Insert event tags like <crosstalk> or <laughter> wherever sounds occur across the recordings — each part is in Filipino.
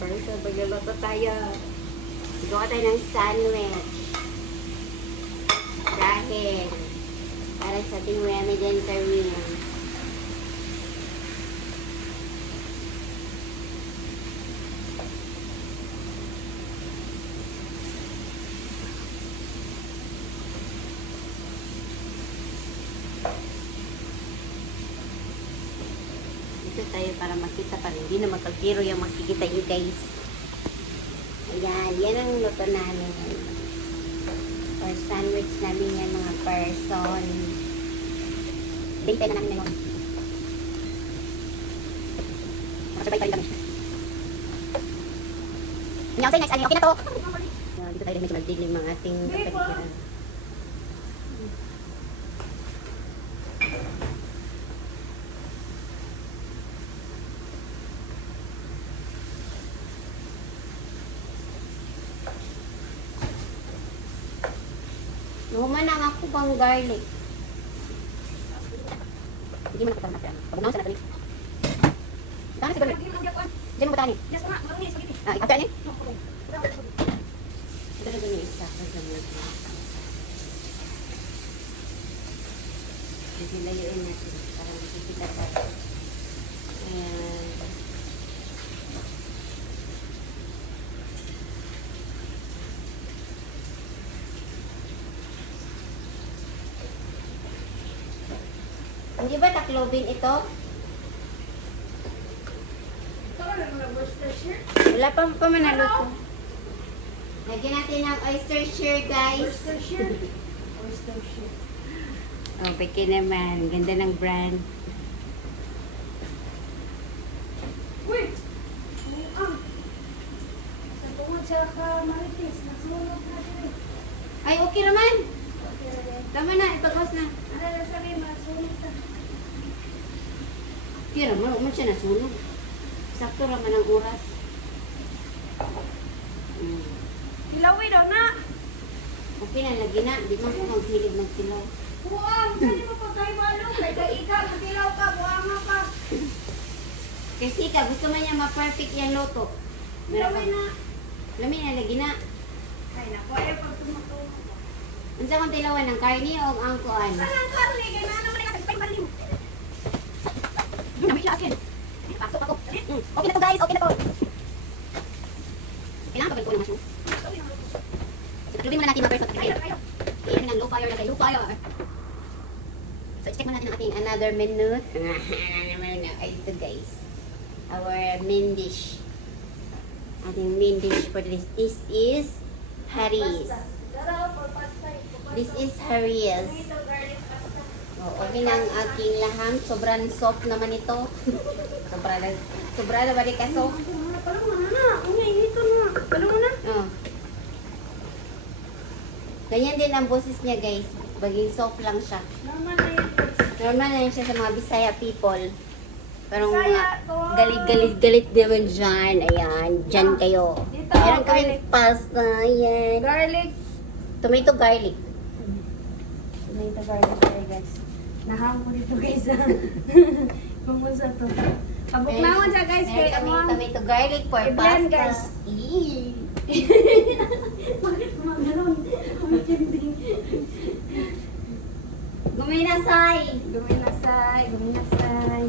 person. Magluluto tayo. Gawa tayo ng sandwich. Dahil, para sa ating Ramadan Kareem. Dito tayo para makita pa rin. Hindi na magkagiro yung makikita nyo guys. Ayan, yan ang luto namin. Or sandwich namin yan mga person. Bintay na namin ngayon. Makasabay pa rin kami. Say next, ano, okay na to. Dito tayo medyo magdilim ang ating kapaligiran. Luman ang ako bang garlic. Hindi man ako pang matyan. Pag sa natin. Dami siguro. Diyan mo butani. Ah, ikaw ni? Ito na ganyan isa. Ito na Hilayuin natin para makikita tayo. Ayan. Hindi ba taklobin ito? Wala pa pa manaluto. Lagyan natin ng oyster share, guys. Oh, peke naman. Ganda ng brand. Wait! Sa tungod sa ka-marites, nasunod na din. Ay, okay naman. Okay. Tama na, ipagwas na. Ano na sabi, masunod na. Kira mo, umad siya nasunog. Sakto naman ang oras. Mm. Ilawi daw na! Okay na, lagi na. Di man ko maghilig magsilaw. Buang! Saan mo pa kayo malong? Kay kaiga, matilaw ka, buang pa. Kasi ka, gusto man niya ma-perfect yung loto. Ka. na. Lami na, lagi na. Ay, naku, ayaw pag tumutulong. Unsa kong tilawan ng karni o ang kuan? Saan ang karne? Kaya na naman yung kasipay malim. Doon naman siya akin. Pasok ako. Mm. Okay na to guys, okay na to. Kailangan pa ko ng mushroom. So, taklubin muna natin mga person. Ayaw, ayaw. Kailangan ng low fire na low fire. So, check muna natin ang ating another menu. Another <laughs> menu. Ay, ito guys. Our main dish. Ating main dish for this. This is Harry's. This is Harry's. Ito, garlic pasta. Oh, okay na ang aking laham. Sobrang soft naman ito. sobra na, sobra na ba di ka soft? Palong mo na. Unya, inito na. Palong mo na. Oh. Ganyan din ang boses niya guys. Baging soft lang siya. Naman na yun. Normal na yun siya sa mga Bisaya people. Pero mga galit-galit-galit naman dyan. Ayan, dyan kayo. Dito, Meron kami garlic. pasta. Ayan. Garlic. Tomato garlic. Tomato garlic ko dito guys. <laughs> Pumunsa to. Pabuknawan siya guys Meron kami tomato garlic for I-blend, pasta. guys. Eee. Bakit mga ganun? Guminasay. Guminasay, guminasay.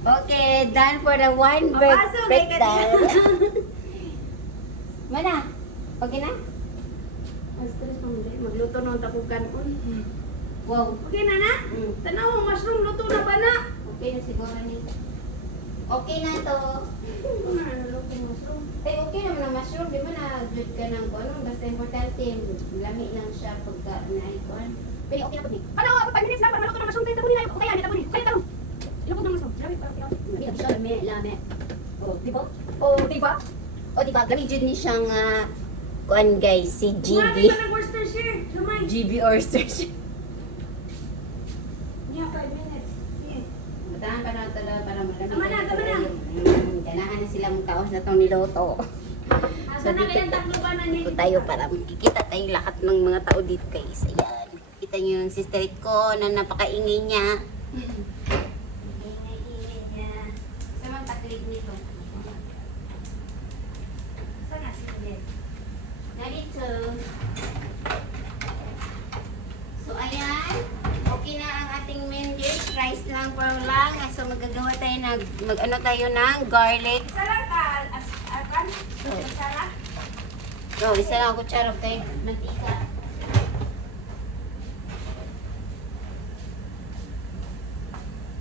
Okay, done for the one break breakdown. Mana? <laughs> Okay na? Mo Magluto ng tapukan ko. Wow. Okay na na? Mm. Tanaw mo, mushroom luto na ba na? Okay na siguro ni. Okay na to. Ano na, naluto mushroom. Ay, okay naman ang mushroom. Di ba na-jud ka ng ano? Basta importante, lami lang siya pagka naikuan. Pero okay na po ni. Ano, 5 minutes lang para maluto ng mushroom. Tayo tabunin na yun. Kaya, tabunin. Kaya, tarong. Ilupot ng mushroom. Grabe, parang pilaw. Lami lang siya, lami, lami. Oh, di ba? Oh, di ba? O, di ba? Lami jud ni siyang uh, kuan guys, si GB. ba ng Worcestershire? Lumay. GB Oysters. Yeah, 5 minutes. Yeah. Matahan pa na talaga para malamig. Tama na, tama na. Ganahan na silang kaos na itong niloto. Na dito-? Dito tayo para makikita tayo lahat ng mga tao dito guys. Ayan. Kita nyo yung sister ko na napakaingay niya. Ingay-ingay niya. Sa mga taklid nito. Yes. Narito. So, ayan. Okay na ang ating main dish. Rice lang for lang. So, magagawa tayo ng, mag-ano tayo ng garlic. Isa lang ka, as, akan? Lang? so isa lang charap tayo. Mantika.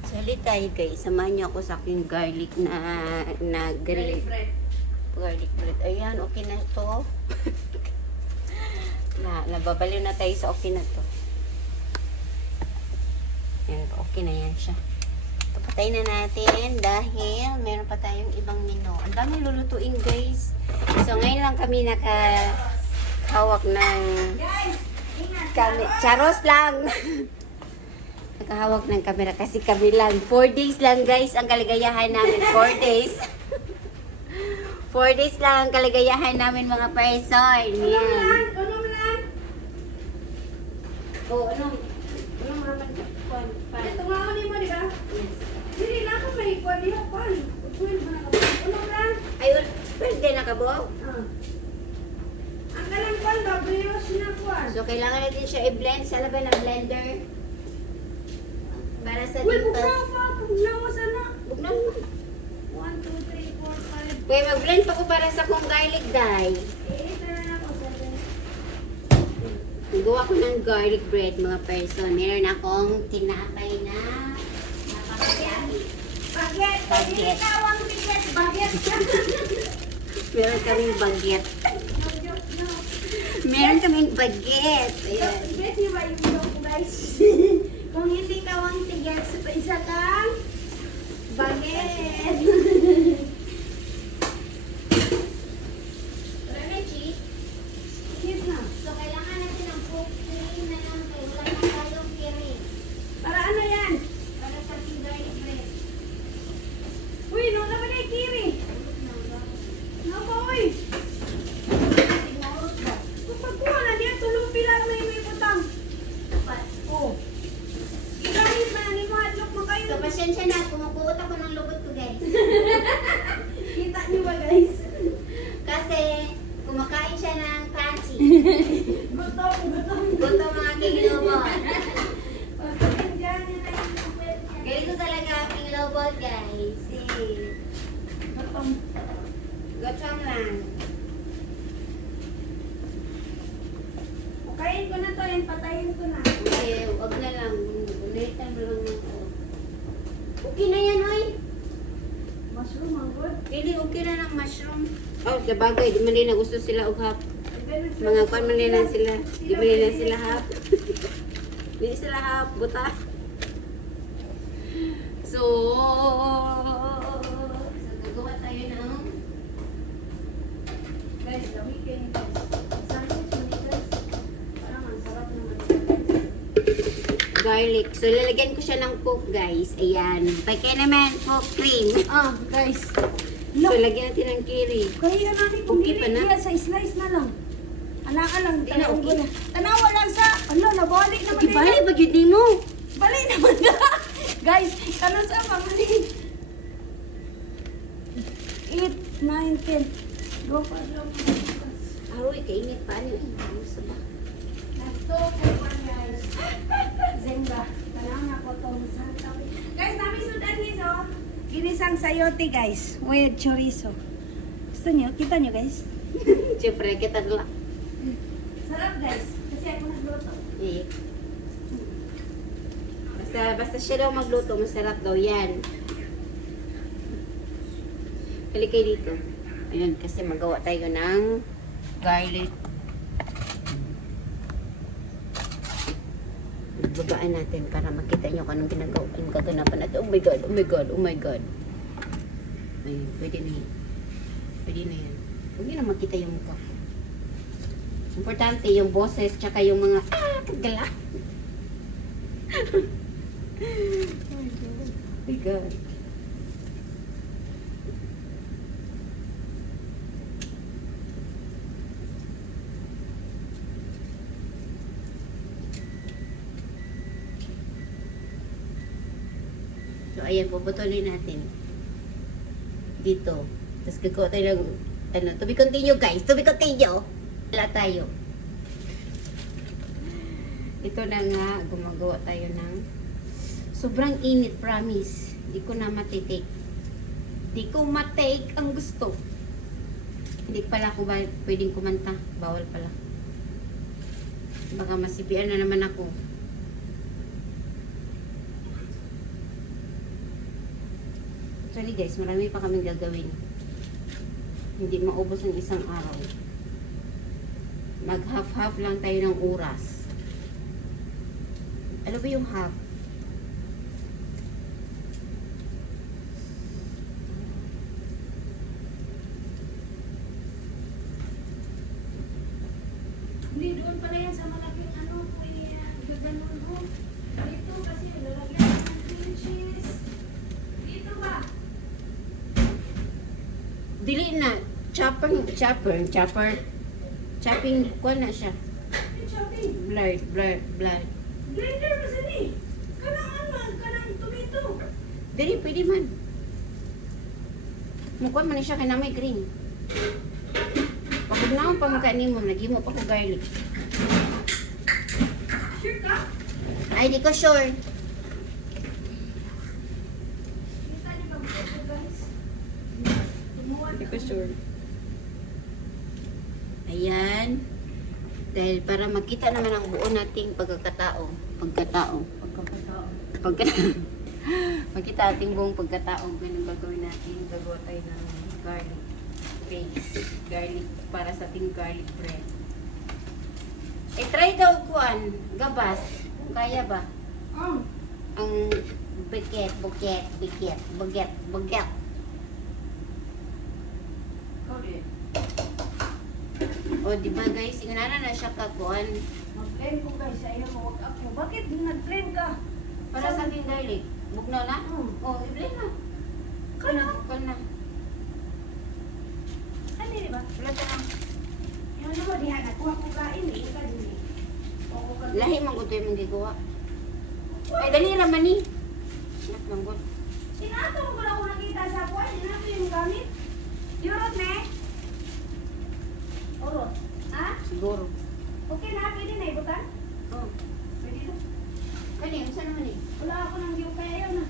Salit tayo guys. Samahan niyo ako sa aking garlic na, na grill. bread. Garlic bread. Ayan, okay na ito. <laughs> na, nababaliw na tayo sa okay na to. Ayan, okay na yan siya. Ito, patayin na natin dahil meron pa tayong ibang menu. Ang daming lulutuin guys. So ngayon lang kami nakahawak ng kami. Charos lang! <laughs> Nakahawak ng camera kasi kami lang. Four days lang guys ang kaligayahan namin. Four days. <laughs> Four days lang ang kaligayahan namin mga person. Ano Yan. Ano lang? O, ano? Anong raman ka? Kwan, pan. Ito nga ako mo, di ba? Yes. Hindi na ba na ka? Ano lang? Ay, pwede na ka, Bo? Ah. Ang ba, brioche na kuwan. So, kailangan natin siya i-blend sa laban ng blender. Para sa Uy, bukaw pa. Na. Huwag na. 1, 2, 3, 4, 5. Kaya mag-blend pa ko para sa kong garlic dye. Eh. Gawa ko ng garlic bread, mga person. Meron akong tinapay na. Baget. Hindi ka ang biget. Baget. Meron kaming no. Meron kaming baget. Ayan. Bet niyo ba yung guys? Kung hindi ka ang tiget, sa isa kang baget. Wala na cheese. Yes na. So, kailangan natin ng cooking na lang kayo. Wala na tayong kiri. Para ano yan? Para sa ating garlic bread. Uy, no naman ay kiri. No ba, uy? Kung pagkuha na niya, tulong pilar na yung may butang. Oh. Kahit na, ni mga adlok mo kayo. So, pasensya na. Kumukuot ako ng lubot ko, guys. Kita niyo ba, guys? Kasi, kumakain siya ng crunchy. Gutom, gutom. Gusto mga aking lubot. Pagkakin dyan, yun ay yung pwede niya. Galing ko talaga aking lubot, guys. Eh, Gutom. Gutom lang. Kain ko na to, yan patayin ko na. Okay, wag na lang. Ulitan mo lang ako. Okay na yan, oy. Mushroom, ang good. Pili, okay na ng mushroom. Oh, sa bagay, di man na gusto sila og hap. Mga kwan man nila sila. Di man nila sila hap. <laughs> Di sila hap, buta. So garlic. So, lalagyan ko siya ng coke, guys. Ayan. Pagka naman, coke cream. Oh, guys. Look. So, lagyan natin ng kiri. Kaya namin kung okay, pa na? sa slice na lang. Anaka lang, tanawang okay. na. Tanawa lang sa, ano, nabalik naman okay, Ibalik, pag yun mo. Balik naman na. <laughs> guys, tanong sa mamali. 8, 9, 10. Go for it. Aroy, kainit pa niyo. Ano sa ba? Last 2, 4, Zimba. Tanang ako to. Guys, nami sudan nito. Oh. Ginisang sayote guys. With chorizo. Gusto nyo? Kita nyo guys? <laughs> Siyempre, kita nila. Sarap guys. Kasi ako nagluto. Iya. Basta, basta siya daw magluto, masarap daw yan. Kali kayo dito. Ayun, kasi magawa tayo ng garlic Babaan natin para makita nyo kung anong ginagawa, anong kaganapan natin. Oh my God, oh my God, oh my God. Ayun, pwede na yan. Pwede na yan. Huwag na makita yung mukha ko. Importante yung boses tsaka yung mga ah, kagala. <laughs> oh my God. So, ayan, puputulin natin. Dito. Tapos gagawa tayo ng Ano, to be continue guys, to be continue. Wala tayo. Ito na nga, gumagawa tayo ng sobrang init, promise. Di ko na matitake. Di ko matake ang gusto. Hindi pala ako pwedeng kumanta. Bawal pala. Baka masipian na naman ako. Actually guys, marami pa kaming gagawin. Hindi maubos ang isang araw. Mag half-half lang tayo ng oras. Ano ba yung half? Hindi, doon pala yan sa malaking ano, kuya. Gaganon mo. Chopper, chopper, chopper. Chopping, kuha na siya. Blurred, blurred, blurred. Blender ba sa ni? Kanang ano, kanang tomato. Dili, pwede man. Mukha man siya kaya may green. Pag na pa mukha ni mo, lagi mo pa ko garlic. Sure ka? Ay, di ko sure. Di ko sure. Ayan. Dahil para makita naman ang buo nating pagkakatao. Pagkatao. Pagkakatao. Pagkatao. <laughs> makita ating buong pagkatao. Ganun gagawin natin. Gagawa tayo ng garlic paste. Garlic para sa ating garlic bread. Eh, try daw kuan. Gabas. Kaya ba? Um, Ang buket, buket, buket, buket, buket. Cody. O, di ba guys? Ingunana na siya kakuan. Mag-blend ko guys, ayaw mo, wag ako. Bakit nag-blend ka? Para sa ating garlic. Bugnaw na? Hmm. O, i-blend na. Kana? Kuan na. Ano di ba? Wala ka na. Yung ano mo, diha na, kuha ko kain eh. Ika din eh. Lahi man ko ito yung gigawa. Ay, dali raman ni. Lang ko. Sinato ko na ako nakita sa kuwan, sinato yung gamit. Yurot ne? Urot. Ha? Siguro. Okay na, pwede na ibutan? Oh. Pwede na. Kani, saan naman eh? Wala ako nang diyo kaya yun na.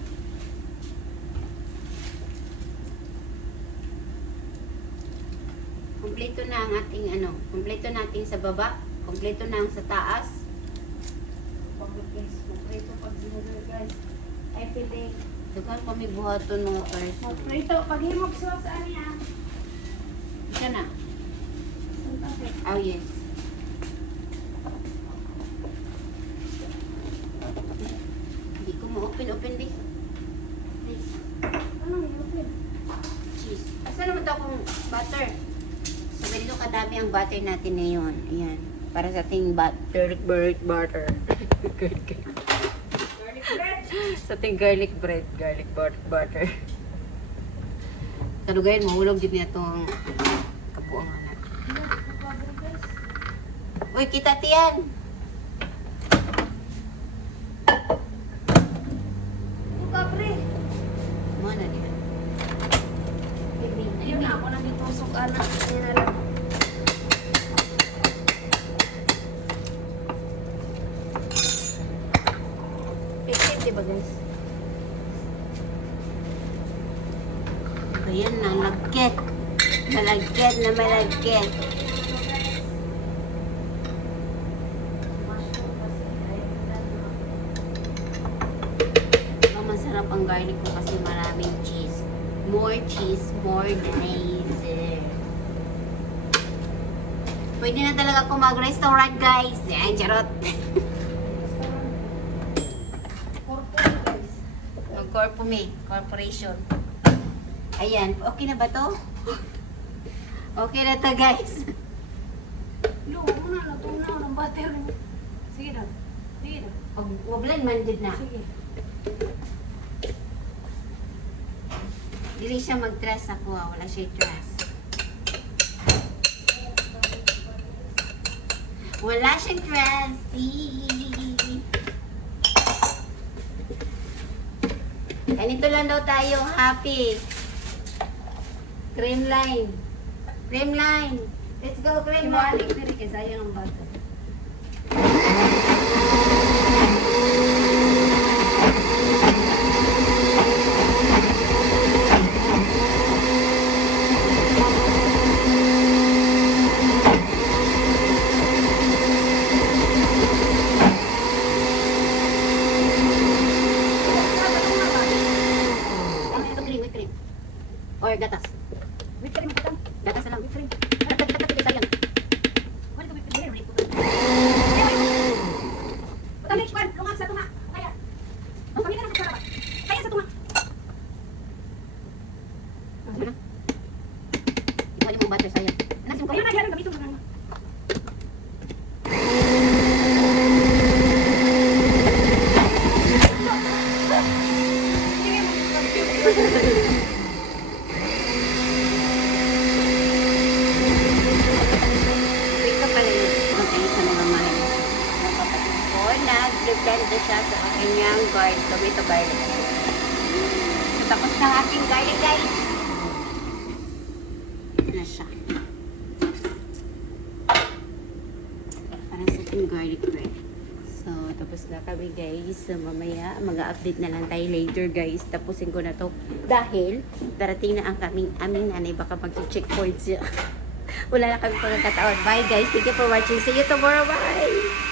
Kompleto na ang ating ano. Kompleto natin sa baba. Kompleto na ang sa taas. Magprito pag ginagawa guys. Ay. Dukan pa may buhaton no guys. Magprito, pag himog sa saan niya. Isa na. Oh yes. Hindi ko This. Anong yun? cheese. Asa naman to akong butter? So, ganito kadami ang butter natin ngayon. Ayan. Para sa ating butter, garlic butter. Garlic bread. <laughs> sa ating garlic bread, garlic but- butter. Kalugayan, mahulog din niya itong kabuang anak. Uy, kita tiyan! Buka pre. Mo na diyan. Baby, Ayun na ako Ayun na lang. Picture, di ba? Ayan na, lagkit. Malagkit na malagkit. More cheese, more glaze. Pwede na talaga ako mag-restaurant guys. Yan, charot. Mag-corpome, corporation. Ayan, okay na ba to? Okay na to guys. Luwa mo na, natunaw ng butter. Sige na. Sige na. Wablan man did na. Sige. Dili siya mag-trust ako, ah. wala siya trust. Wala siyang trust. Ganito lang daw tayo, happy. Creamline. Creamline. Let's go, creamline. Imatik na rin, kaya sayo ng butter. and garlic bread. So, tapos na kami guys. So, mamaya, mag-update na lang tayo later guys. Tapusin ko na to. Dahil, darating na ang kaming aming nanay. Baka mag-checkpoint siya. <laughs> Wala na kami pang nagkataon. Bye guys. Thank you for watching. See you tomorrow. Bye!